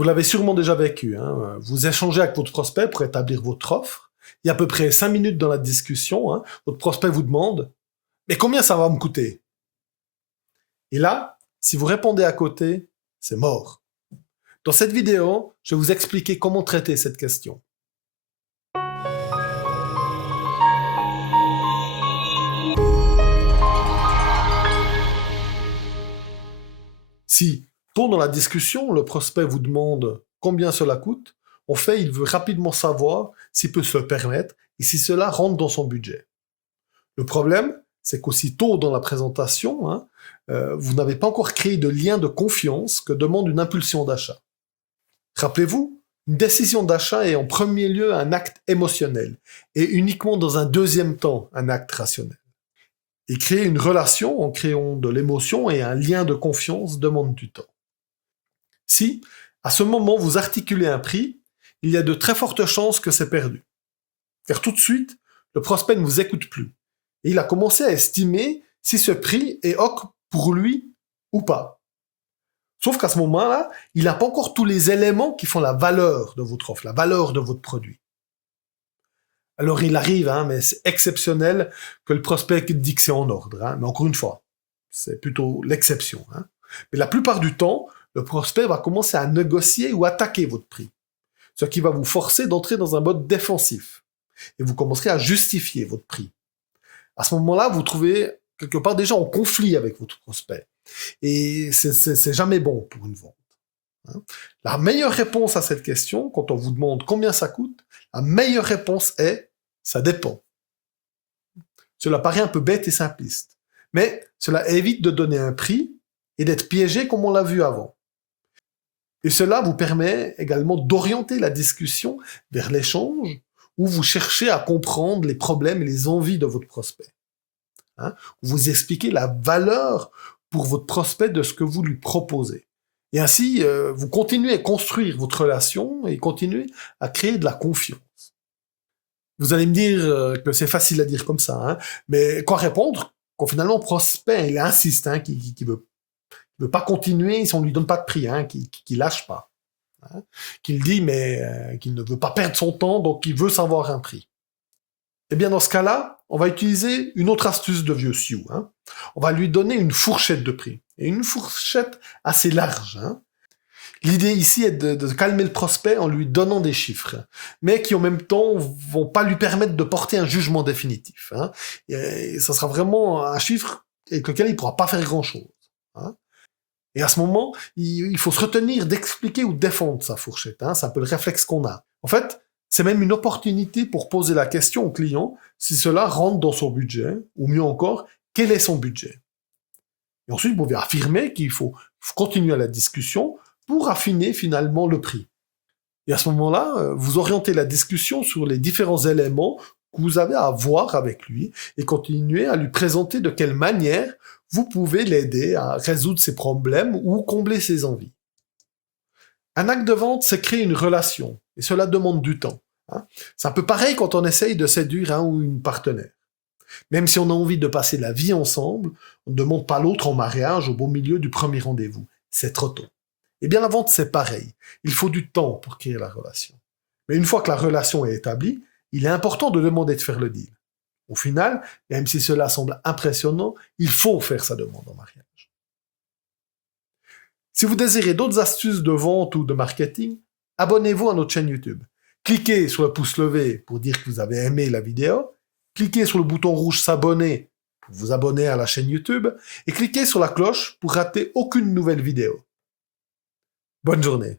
Vous l'avez sûrement déjà vécu, hein. Vous échangez avec votre prospect pour établir votre offre. Il y a à peu près 5 minutes dans la discussion, hein. Votre prospect vous demande « Mais combien ça va me coûter ?» Et là, si vous répondez à côté, c'est mort. Dans cette vidéo, je vais vous expliquer comment traiter cette question. Si, tôt dans la discussion, le prospect vous demande combien cela coûte, en fait, il veut rapidement savoir s'il peut se le permettre et si cela rentre dans son budget. Le problème, c'est qu'aussi tôt dans la présentation, vous n'avez pas encore créé de lien de confiance que demande une impulsion d'achat. Rappelez-vous, une décision d'achat est en premier lieu un acte émotionnel et uniquement dans un deuxième temps un acte rationnel. Et créer une relation en créant de l'émotion et un lien de confiance demande du temps. Si, à ce moment, vous articulez un prix, il y a de très fortes chances que c'est perdu. Car tout de suite, le prospect ne vous écoute plus. Et il a commencé à estimer si ce prix est OK pour lui ou pas. Sauf qu'à ce moment-là, il n'a pas encore tous les éléments qui font la valeur de votre offre, la valeur de votre produit. Alors il arrive, mais c'est exceptionnel que le prospect dit que c'est en ordre. Mais encore une fois, c'est plutôt l'exception. Mais la plupart du temps, le prospect va commencer à négocier ou attaquer votre prix. Ce qui va vous forcer d'entrer dans un mode défensif. Et vous commencerez à justifier votre prix. À ce moment-là, vous trouvez quelque part déjà en conflit avec votre prospect. Et c'est jamais bon pour une vente. La meilleure réponse à cette question, quand on vous demande combien ça coûte, la meilleure réponse est « ça dépend ». Cela paraît un peu bête et simpliste, mais cela évite de donner un prix et d'être piégé comme on l'a vu avant. Et cela vous permet également d'orienter la discussion vers l'échange où vous cherchez à comprendre les problèmes et les envies de votre prospect. Vous expliquez la valeur pour votre prospect de ce que vous lui proposez. Et ainsi, vous continuez à construire votre relation et continuez à créer de la confiance. Vous allez me dire que c'est facile à dire comme ça, mais quoi répondre quand finalement le prospect il insiste, qu'il veut pas continuer si on lui donne pas de prix, qu'il lâche pas, qu'il dit mais qu'il ne veut pas perdre son temps, donc il veut savoir un prix. Eh bien dans ce cas-là, on va utiliser une autre astuce de vieux Sioux. On va lui donner une fourchette de prix, et une fourchette assez large. L'idée ici est de calmer le prospect en lui donnant des chiffres, mais qui en même temps vont pas lui permettre de porter un jugement définitif. Et ça sera vraiment un chiffre avec lequel il pourra pas faire grand-chose. Et à ce moment, il faut se retenir d'expliquer ou de défendre sa fourchette. C'est un peu le réflexe qu'on a. En fait, c'est même une opportunité pour poser la question au client si cela rentre dans son budget, ou mieux encore, quel est son budget. Et ensuite, vous pouvez affirmer qu'il faut continuer la discussion pour affiner finalement le prix. Et à ce moment-là, vous orientez la discussion sur les différents éléments que vous avez à voir avec lui et continuez à lui présenter de quelle manière vous pouvez l'aider à résoudre ses problèmes ou combler ses envies. Un acte de vente, c'est créer une relation, et cela demande du temps. C'est un peu pareil quand on essaye de séduire un ou une partenaire. Même si on a envie de passer la vie ensemble, on ne demande pas l'autre en mariage au beau milieu du premier rendez-vous. C'est trop tôt. Eh bien, la vente, c'est pareil. Il faut du temps pour créer la relation. Mais une fois que la relation est établie, il est important de demander de faire le deal. Au final, même si cela semble impressionnant, il faut faire sa demande en mariage. Si vous désirez d'autres astuces de vente ou de marketing, abonnez-vous à notre chaîne YouTube. Cliquez sur le pouce levé pour dire que vous avez aimé la vidéo, cliquez sur le bouton rouge s'abonner pour vous abonner à la chaîne YouTube et cliquez sur la cloche pour rater aucune nouvelle vidéo. Bonne journée.